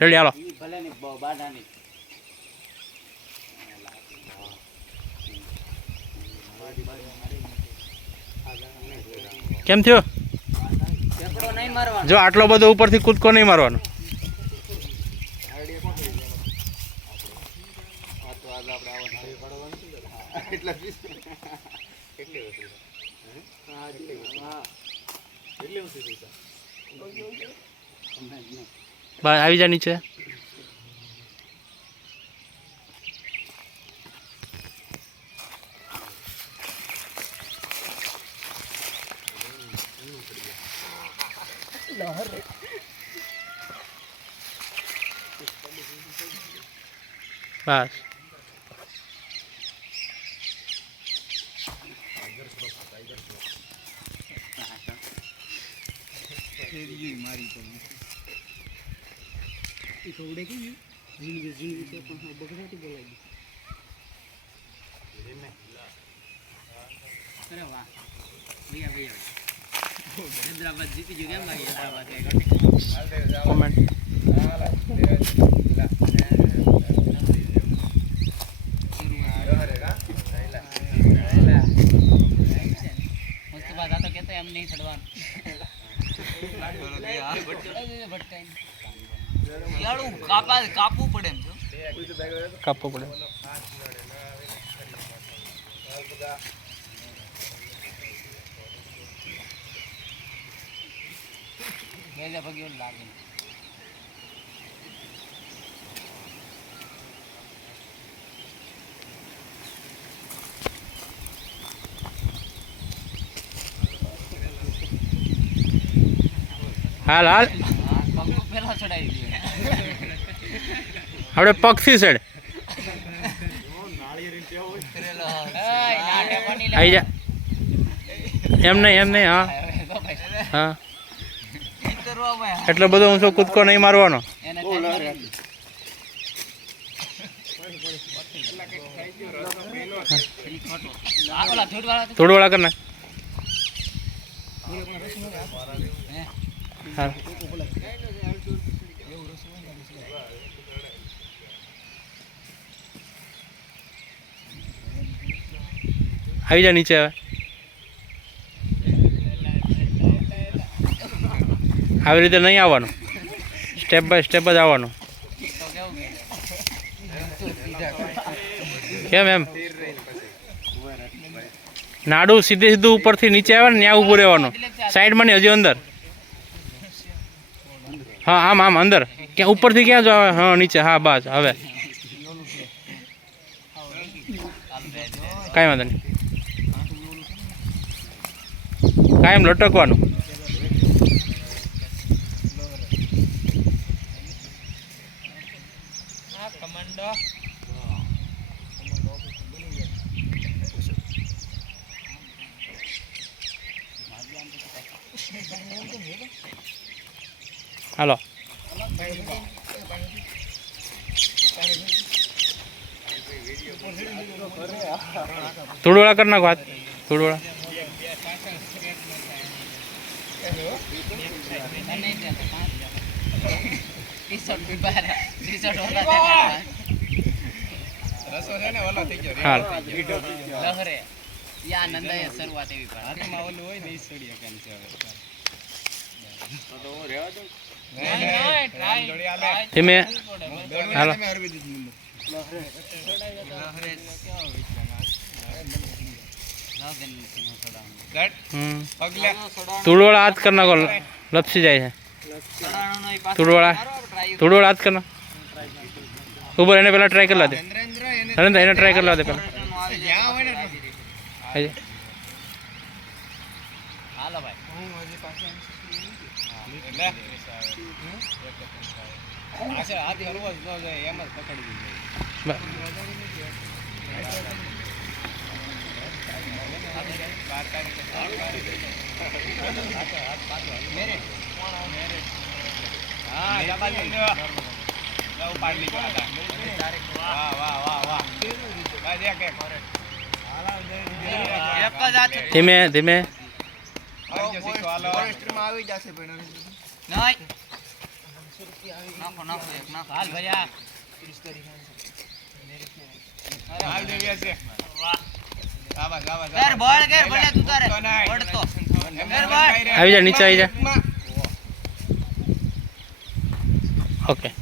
ready હાલો કેમ થયો જો આટલો બધો ઉપરથી કૂદકો નહીં મારવાનો બસ આવી જા નીચે બસ हैदराबाद जीती जो केम लागी कमेंट उसके बाद आता कहते हम नहीं छड़वान यार कापू पड़े एम कापो पड़े मेरे बगियो लागे हाल हाल बगियो पहला चढ़ाई दियो આપણે પક્ષી સાઈડ આવી જા એમ નહીં હા હા એટલો બધો ઊંચો કૂદકો નહીં મારવાનો થોડું વાળા કર નાખ હા આવી જા નીચે હવે આવી રીતે નહીં આવવાનું સ્ટેપ બાય સ્ટેપ જ આવવાનું કેમ એમ નાડું સીધે સીધું ઉપરથી નીચે આવે ને ત્યાં ઊભું રહેવાનું સાઈડમાં નહીં હજી અંદર હા આમ આમ અંદર ક્યાં ઉપરથી ક્યાં જો આવે હા નીચે હા બસ હવે કાંઈ વાંધો નહીં કાયમ લટકવાનું હાલો થોડું વાળા કરી નાખો હાથ થોડું વાળા ધીમે હાલો થોડું હાથ કર નાખો લપસી જાય છે થોડું હાથ કર નાખો ઉપર એને પેલા ટ્રાય કરી લા દે નરેન્દ્ર એને ટ્રાય કરી લા દે પેલા હાલો ભાઈ ધીમે ધીમે નાખો નાખો એક નાખો હાલ ભૈયા હાલ દેવ્યા છે વાહ આવા આવા કર બોલ કર ભલે તું તારે ઓડતો કર બોલ આવી જા નીચે આવી જા ઓકે